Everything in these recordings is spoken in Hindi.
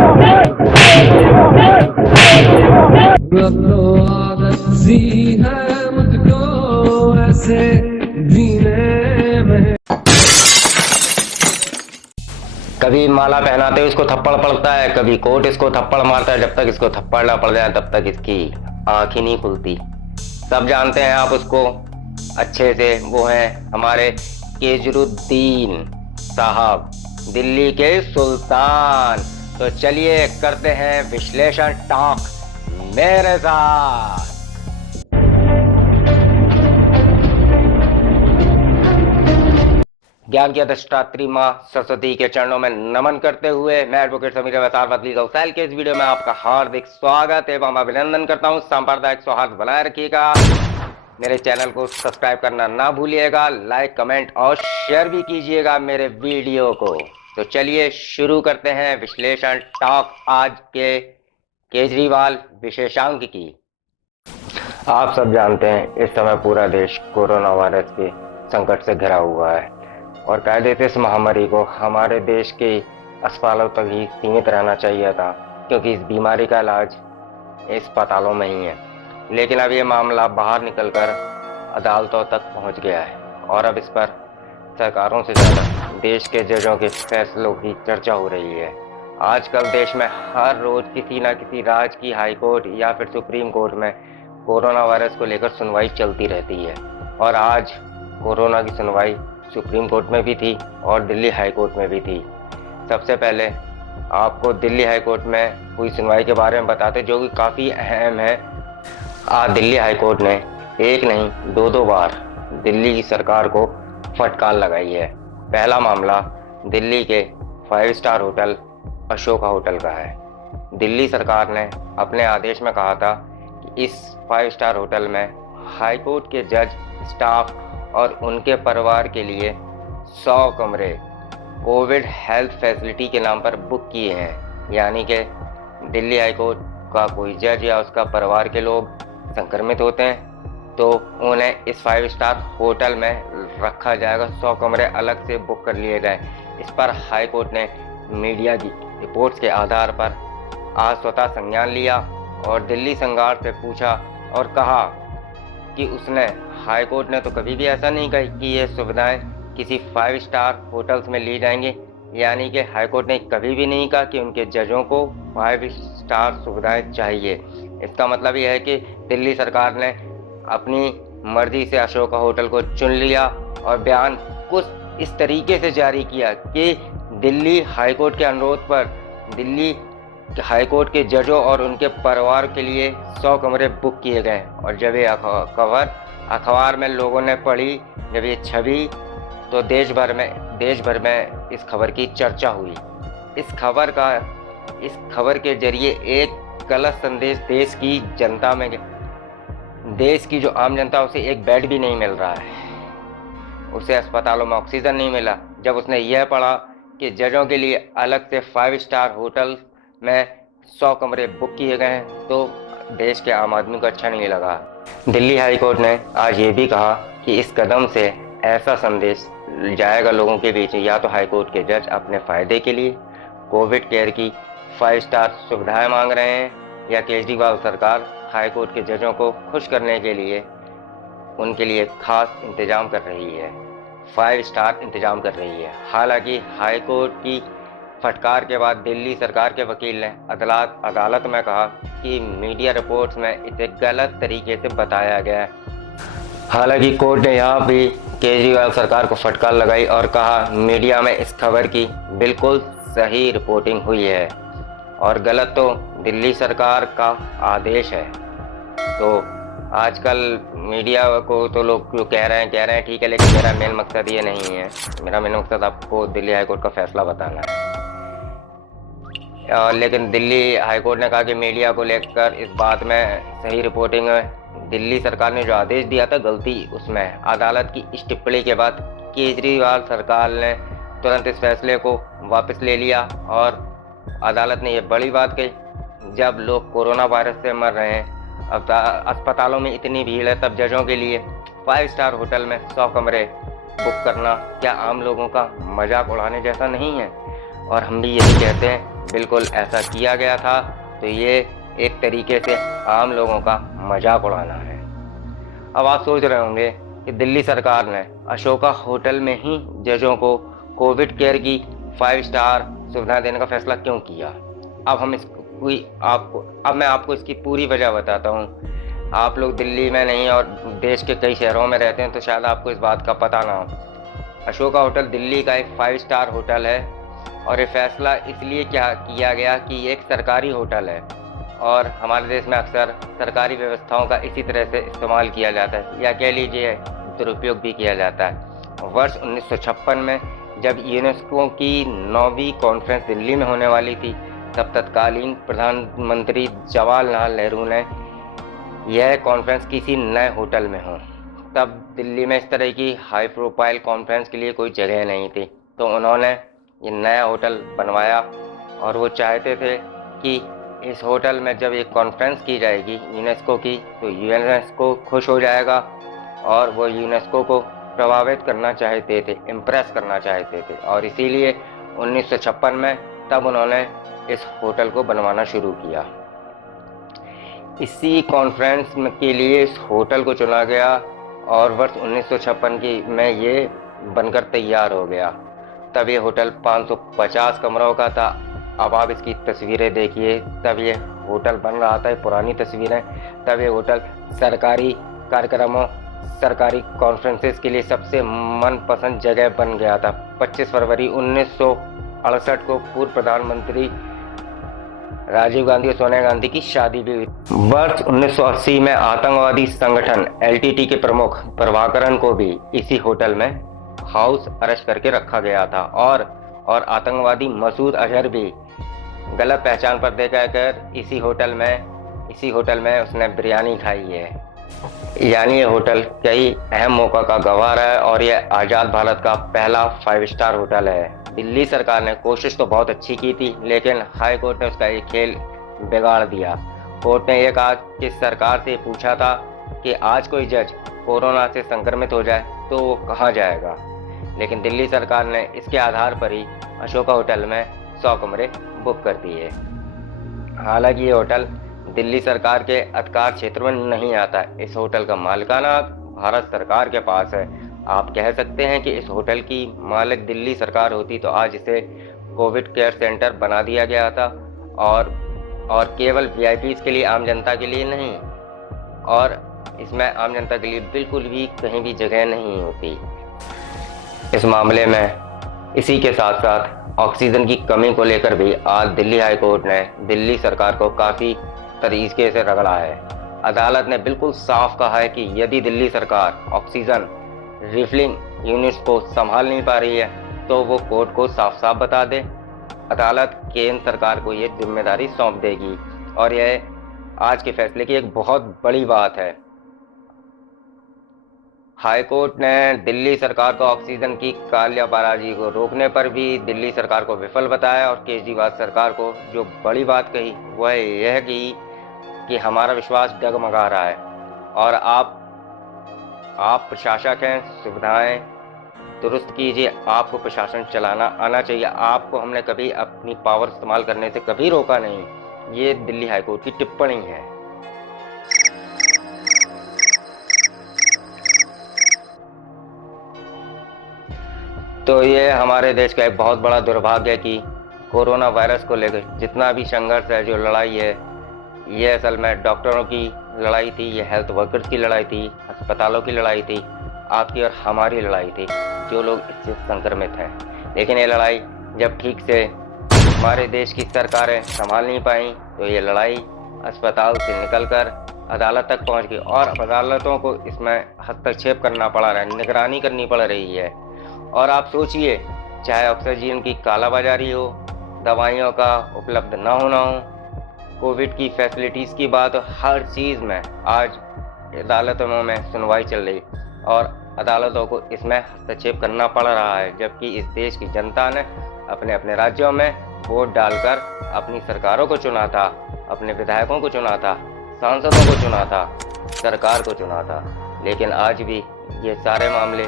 अब तो आदत सी है मुझको ऐसे जीने में। कभी माला पहनाते हुए इसको थप्पड़ पड़ता है, कभी कोट इसको थप्पड़ मारता है। जब तक इसको थप्पड़ ना पड़ जाए तब तक इसकी आंख ही नहीं खुलती। सब जानते हैं आप उसको अच्छे से, वो हैं हमारे केजरुद्दीन साहब, दिल्ली के सुल्तान। तो चलिए करते हैं विश्लेषण टॉक मेरे साथ। ज्ञान की अधिष्ठात्री मां सरस्वती के चरणों में नमन करते हुए मैं एडवोकेट समीर गौसाल के इस वीडियो में आपका हार्दिक स्वागत एवं अभिनंदन करता हूं। सांप्रदायिक सौहार्द बनाए रखिएगा, मेरे चैनल को सब्सक्राइब करना ना भूलिएगा, लाइक कमेंट और शेयर भी कीजिएगा मेरे वीडियो को। तो चलिए शुरू करते हैं विश्लेषण टॉक आज के केजरीवाल विशेषांक की। आप सब जानते हैं इस समय पूरा देश कोरोना वायरस के संकट से घिरा हुआ है और कायदे से इस महामारी को हमारे देश के अस्पतालों तक ही सीमित रहना चाहिए था, क्योंकि इस बीमारी का इलाज अस्पतालों में ही है। लेकिन अब ये मामला बाहर निकलकर अदालतों तक पहुंच गया है और अब इस पर सरकारों से ज़्यादा देश के जजों के फैसलों की चर्चा हो रही है। आजकल देश में हर रोज किसी न किसी राज्य की हाई कोर्ट या फिर सुप्रीम कोर्ट में कोरोना वायरस को लेकर सुनवाई चलती रहती है और आज कोरोना की सुनवाई सुप्रीम कोर्ट में भी थी और दिल्ली हाई कोर्ट में भी थी। सबसे पहले आपको दिल्ली हाई कोर्ट में हुई सुनवाई के बारे में बताते, जो कि काफ़ी अहम है। आज दिल्ली हाई कोर्ट ने एक नहीं दो बार दिल्ली की सरकार को फटकार लगाई है। पहला मामला दिल्ली के 5 स्टार होटल अशोका होटल का है। दिल्ली सरकार ने अपने आदेश में कहा था कि इस 5 स्टार होटल में हाई कोर्ट के जज, स्टाफ और उनके परिवार के लिए 100 कमरे कोविड हेल्थ फैसिलिटी के नाम पर बुक किए हैं। यानी कि दिल्ली हाई कोर्ट का कोई जज या उसका परिवार के लोग संक्रमित होते हैं तो उन्हें इस 5 स्टार होटल में रखा जाएगा, 100 कमरे अलग से बुक कर लिए गए। इस पर हाई कोर्ट ने मीडिया की रिपोर्ट्स के आधार पर आज स्वतः संज्ञान लिया और दिल्ली सरकार से पूछा और कहा कि उसने, हाई कोर्ट ने तो कभी भी ऐसा नहीं कहा कि ये सुविधाएं किसी 5 स्टार होटल्स में ली जाएंगी। यानी कि हाई कोर्ट ने कभी भी नहीं कहा कि उनके जजों को 5 स्टार सुविधाएं चाहिए। इसका मतलब यह है कि दिल्ली सरकार ने अपनी मर्जी से अशोका होटल को चुन लिया और बयान कुछ इस तरीके से जारी किया कि दिल्ली हाई कोर्ट के अनुरोध पर दिल्ली हाई कोर्ट के जजों और उनके परिवार के लिए 100 कमरे बुक किए गए। और जब ये खबर अखबार में लोगों ने पढ़ी, जब ये छवी, तो देश भर में इस खबर की चर्चा हुई। इस खबर के जरिए एक गलत संदेश देश की जो आम जनता, उसे एक बेड भी नहीं मिल रहा है, उसे अस्पतालों में ऑक्सीजन नहीं मिला। जब उसने यह पढ़ा कि जजों के लिए अलग से 5 स्टार होटल में 100 कमरे बुक किए गए हैं तो देश के आम आदमी को अच्छा नहीं लगा। दिल्ली हाई कोर्ट ने आज ये भी कहा कि इस कदम से ऐसा संदेश जाएगा लोगों के बीच, या तो हाई कोर्ट के जज अपने फ़ायदे के लिए कोविड केयर की 5 स्टार सुविधाएं मांग रहे हैं, या केजरीवाल सरकार हाई कोर्ट के जजों को खुश करने के लिए उनके लिए खास इंतजाम कर रही है, 5 स्टार इंतजाम कर रही है। हालांकि हाई कोर्ट की फटकार के बाद दिल्ली सरकार के वकील ने अदालत में कहा कि मीडिया रिपोर्ट्स में इसे गलत तरीके से बताया गया है। हालांकि कोर्ट ने यहाँ भी केजरीवाल सरकार को फटकार लगाई और कहा मीडिया में इस खबर की बिल्कुल सही रिपोर्टिंग हुई है और गलत तो दिल्ली सरकार का आदेश है। तो आजकल मीडिया को तो लोग जो कह रहे हैं ठीक है, लेकिन मेरा मेन मकसद ये नहीं है। मेरा मेन मकसद आपको दिल्ली हाईकोर्ट का फैसला बताना है। लेकिन दिल्ली हाईकोर्ट ने कहा कि मीडिया को लेकर इस बात में सही रिपोर्टिंग है। दिल्ली सरकार ने जो आदेश दिया था गलती उसमें है। अदालत की इस टिप्पणी के बाद केजरीवाल सरकार ने तुरंत इस फैसले को वापस ले लिया और अदालत ने यह बड़ी बात कही, जब लोग कोरोना वायरस से मर रहे हैं, अब अस्पतालों में इतनी भीड़ है, तब जजों के लिए 5 स्टार होटल में 100 कमरे बुक करना क्या आम लोगों का मजाक उड़ाने जैसा नहीं है? और हम भी यही कहते हैं बिल्कुल ऐसा किया गया था। तो ये एक तरीके से आम लोगों का मजाक उड़ाना है। अब आप सोच रहे होंगे कि दिल्ली सरकार ने अशोका होटल में ही जजों को कोविड केयर की 5 स्टार सुविधा देने का फैसला क्यों किया। अब मैं आपको इसकी पूरी वजह बताता हूँ। आप लोग दिल्ली में नहीं और देश के कई शहरों में रहते हैं, तो शायद आपको इस बात का पता ना हो। अशोका होटल दिल्ली का एक 5 स्टार होटल है और ये फैसला इसलिए क्या किया गया कि ये एक सरकारी होटल है और हमारे देश में अक्सर सरकारी व्यवस्थाओं का इसी तरह से इस्तेमाल किया जाता है, या कह लीजिए दुरुपयोग भी किया जाता है। वर्ष 1956 में जब यूनेस्को की 9वीं कॉन्फ्रेंस दिल्ली में होने वाली थी, तब तत्कालीन प्रधानमंत्री जवाहरलाल नेहरू ने यह कॉन्फ्रेंस किसी नए होटल में हो। तब दिल्ली में इस तरह की हाई प्रोफाइल कॉन्फ्रेंस के लिए कोई जगह नहीं थी, तो उन्होंने ये नया होटल बनवाया और वो चाहते थे कि इस होटल में जब एक कॉन्फ्रेंस की जाएगी यूनेस्को की, तो यूनेस्को खुश हो जाएगा और वो यूनेस्को को प्रभावित करना चाहते थे, इम्प्रेस करना चाहते थे, और इसीलिए 1956 में तब उन्होंने इस होटल को बनवाना शुरू किया। इसी कॉन्फ्रेंस के लिए इस होटल को चुना गया और वर्ष 1956 में ये बनकर तैयार हो गया। तब ये होटल 550 कमरों का था। अब आप इसकी तस्वीरें देखिए, तब ये होटल बन रहा था, पुरानी तस्वीरें। तब ये होटल सरकारी कार्यक्रमों, सरकारी कॉन्फ्रेंसेस के लिए सबसे मनपसंद जगह बन गया था। 25 फरवरी 1968 को पूर्व प्रधानमंत्री राजीव गांधी और सोनिया गांधी की शादी भी हुई। वर्ष 1980 में आतंकवादी संगठन एलटीटी के प्रमुख प्रभाकरन को भी इसी होटल में हाउस अरेस्ट करके रखा गया था और आतंकवादी मसूद अजहर भी गलत पहचान पर देकर इसी होटल में उसने बिरयानी खाई है। यानी ये होटल कई अहम मौका का गवाह है और यह आज़ाद भारत का पहला 5 स्टार होटल है। दिल्ली सरकार ने कोशिश तो बहुत अच्छी की थी, लेकिन हाई कोर्ट ने उसका ये खेल बिगाड़ दिया। कोर्ट ने यह कहा कि सरकार से पूछा था कि आज कोई जज कोरोना से संक्रमित हो जाए तो वो कहाँ जाएगा, लेकिन दिल्ली सरकार ने इसके आधार पर ही अशोका होटल में 100 कमरे बुक कर दिए। हालांकि ये होटल दिल्ली सरकार के अधिकार क्षेत्र में नहीं आता। इस होटल का मालिकाना भारत सरकार के पास है। आप कह सकते हैं कि इस होटल की मालिक दिल्ली सरकार होती तो आज इसे कोविड केयर सेंटर बना दिया गया था और केवल वीआईपीज़ के लिए, आम जनता के लिए नहीं। और इसमें आम जनता के लिए बिल्कुल भी कहीं भी जगह नहीं होती। इस मामले में इसी के साथ साथ ऑक्सीजन की कमी को लेकर भी आज दिल्ली हाई कोर्ट ने दिल्ली सरकार को काफ़ी तरीके से रगड़ा है। अदालत ने बिल्कुल साफ कहा है कि यदि दिल्ली सरकार ऑक्सीजन रिफिलिंग यूनिट्स को संभाल नहीं पा रही है तो वो कोर्ट को साफ साफ बता दे। अदालत केंद्र सरकार को ये जिम्मेदारी सौंप देगी और यह आज के फैसले की एक बहुत बड़ी बात है। हाई कोर्ट ने दिल्ली सरकार को ऑक्सीजन की कालाबाजारी को रोकने पर भी दिल्ली सरकार को विफल बताया और केजरीवाल सरकार को जो बड़ी बात कही वह यह की कि हमारा विश्वास डगमगा रहा है और आप प्रशासक हैं, सुविधाएं दुरुस्त कीजिए। आपको प्रशासन चलाना आना चाहिए। आपको हमने कभी अपनी पावर इस्तेमाल करने से कभी रोका नहीं। ये दिल्ली हाईकोर्ट की टिप्पणी है। तो ये हमारे देश का एक बहुत बड़ा दुर्भाग्य है कि कोरोना वायरस को लेकर जितना भी संघर्ष है, जो लड़ाई है, ये असल में डॉक्टरों की लड़ाई थी, ये हेल्थ वर्कर्स की लड़ाई थी, अस्पतालों की लड़ाई थी, आपकी और हमारी लड़ाई थी जो लोग इससे संक्रमित हैं। लेकिन ये लड़ाई जब ठीक से हमारे देश की सरकारें संभाल नहीं पाई तो ये लड़ाई अस्पताल से निकलकर अदालत तक पहुंच गई और अदालतों को इसमें हस्तक्षेप करना पड़ा रहा है, निगरानी करनी पड़ रही है। और आप सोचिए, चाहे ऑक्सीजन की कालाबाजारी हो, दवाइयों का उपलब्ध न होना हो, कोविड की फैसिलिटीज़ की बात हो, हर चीज़ में आज अदालतों में सुनवाई चल रही और अदालतों को इसमें हस्तक्षेप करना पड़ रहा है, जबकि इस देश की जनता ने अपने अपने राज्यों में वोट डालकर अपनी सरकारों को चुना था, अपने विधायकों को चुना था, सांसदों को चुना था, सरकार को चुना था। लेकिन आज भी ये सारे मामले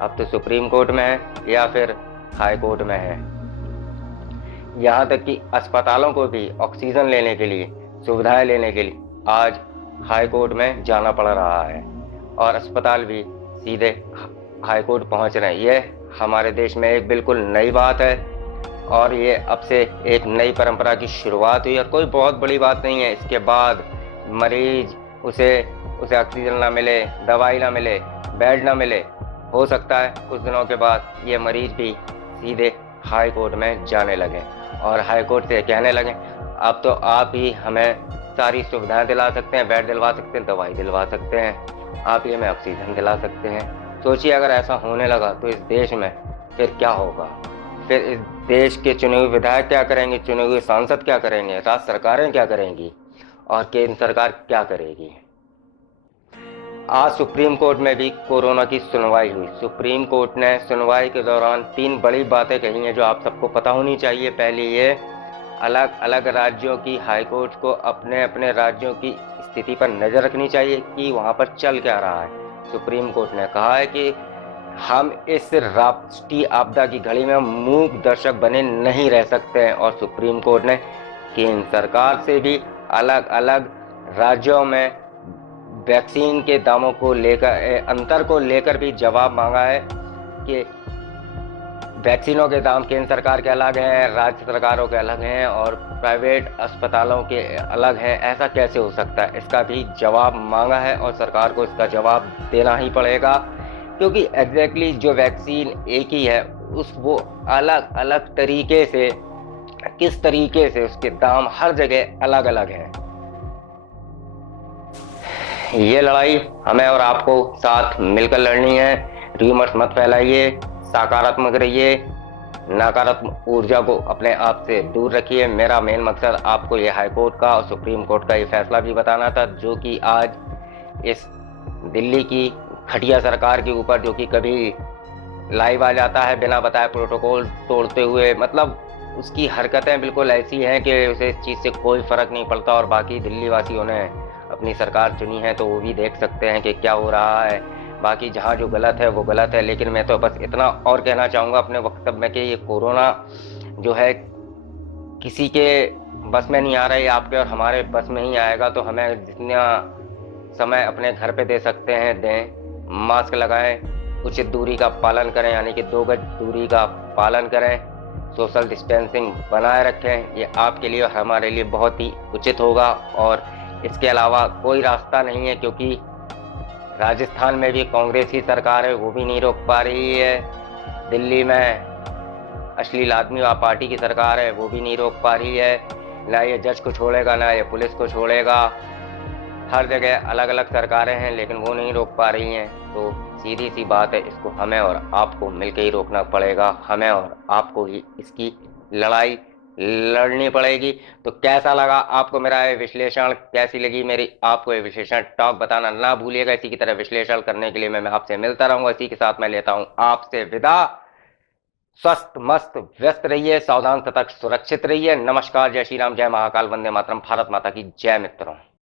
अब तो सुप्रीम कोर्ट में है या फिर हाई कोर्ट में है। यहाँ तक कि अस्पतालों को भी ऑक्सीजन लेने के लिए, सुविधाएं लेने के लिए आज हाई कोर्ट में जाना पड़ रहा है और अस्पताल भी सीधे हाई कोर्ट पहुंच रहे हैं। ये हमारे देश में एक बिल्कुल नई बात है और ये अब से एक नई परंपरा की शुरुआत हुई और कोई बहुत बड़ी बात नहीं है। इसके बाद मरीज उसे ऑक्सीजन ना मिले, दवाई ना मिले, बेड ना मिले, हो सकता है कुछ दिनों के बाद ये मरीज भी सीधे हाई कोर्ट में जाने लगे और हाई कोर्ट से कहने लगे अब तो आप ही हमें सारी सुविधाएं दिला सकते हैं, बेड दिलवा सकते हैं, दवाई दिलवा सकते हैं, आप ही हमें ऑक्सीजन दिला सकते हैं। सोचिए अगर ऐसा होने लगा तो इस देश में फिर क्या होगा? फिर इस देश के चुने हुए विधायक क्या करेंगे, चुने हुए सांसद क्या करेंगे, राज्य सरकारें क्या करेंगी और केंद्र सरकार क्या करेगी? आज सुप्रीम कोर्ट में भी कोरोना की सुनवाई हुई। सुप्रीम कोर्ट ने सुनवाई के दौरान 3 बड़ी बातें कही हैं जो आप सबको पता होनी चाहिए। पहली ये, अलग अलग राज्यों की हाई कोर्ट को अपने अपने राज्यों की स्थिति पर नज़र रखनी चाहिए कि वहाँ पर चल क्या रहा है। सुप्रीम कोर्ट ने कहा है कि हम इस राष्ट्रीय आपदा की घड़ी में मूक दर्शक बने नहीं रह सकते हैं और सुप्रीम कोर्ट ने केंद्र सरकार से भी अलग अलग राज्यों में वैक्सीन के दामों को लेकर, अंतर को लेकर भी जवाब मांगा है कि वैक्सीनों के दाम केंद्र सरकार के अलग हैं, राज्य सरकारों के अलग हैं और प्राइवेट अस्पतालों के अलग हैं। ऐसा कैसे हो सकता है? इसका भी जवाब मांगा है और सरकार को इसका जवाब देना ही पड़ेगा क्योंकि एग्जैक्टली जो वैक्सीन एक ही है वो अलग अलग तरीके से, किस तरीके से उसके दाम हर जगह अलग अलग हैं। ये लड़ाई हमें और आपको साथ मिलकर लड़नी है। र्यूमर्स मत फैलाइए, सकारात्मक रहिए, नकारात्मक ऊर्जा को अपने आप से दूर रखिए। मेरा मेन मकसद आपको ये हाई कोर्ट का और सुप्रीम कोर्ट का ये फैसला भी बताना था जो कि आज इस दिल्ली की घटिया सरकार के ऊपर, जो कि कभी लाइव आ जाता है बिना बताए प्रोटोकॉल तोड़ते हुए, मतलब उसकी हरकतें बिल्कुल ऐसी हैं कि उसे इस चीज़ से कोई फ़र्क नहीं पड़ता और बाकी दिल्ली वासियों ने अपनी सरकार चुनी है तो वो भी देख सकते हैं कि क्या हो रहा है। बाकी जहाँ जो गलत है वो गलत है, लेकिन मैं तो बस इतना और कहना चाहूँगा अपने वक्तव्य में कि ये कोरोना जो है किसी के बस में नहीं आ रहा है, आपके और हमारे बस में ही आएगा। तो हमें जितना समय अपने घर पे दे सकते हैं दें, मास्क लगाएं, उचित दूरी का पालन करें यानी कि 2 गज दूरी का पालन करें, सोशल डिस्टेंसिंग बनाए रखें। ये आपके लिए और हमारे लिए बहुत ही उचित होगा और इसके अलावा कोई रास्ता नहीं है क्योंकि राजस्थान में भी कांग्रेस की सरकार है, वो भी नहीं रोक पा रही है। दिल्ली में अश्लील आदमी व पार्टी की सरकार है, वो भी नहीं रोक पा रही है। ना ये जज को छोड़ेगा, ना ये पुलिस को छोड़ेगा। हर जगह अलग अलग सरकारें हैं लेकिन वो नहीं रोक पा रही हैं। तो सीधी सी बात है, इसको हमें और आपको मिलकर ही रोकना पड़ेगा। हमें और आपको ही इसकी लड़ाई लड़नी पड़ेगी। तो कैसा लगा आपको मेरा ये विश्लेषण, कैसी लगी मेरी आपको ये विश्लेषण टॉक बताना ना भूलिएगा। इसी की तरह विश्लेषण करने के लिए मैं आपसे मिलता रहूंगा। इसी के साथ मैं लेता हूं आपसे विदा। स्वस्थ मस्त व्यस्त रहिए, सावधान सतर्क सुरक्षित रहिए। नमस्कार, जय श्री राम, जय महाकाल, वंदे मातरम, भारत माता की जय। मित्रों।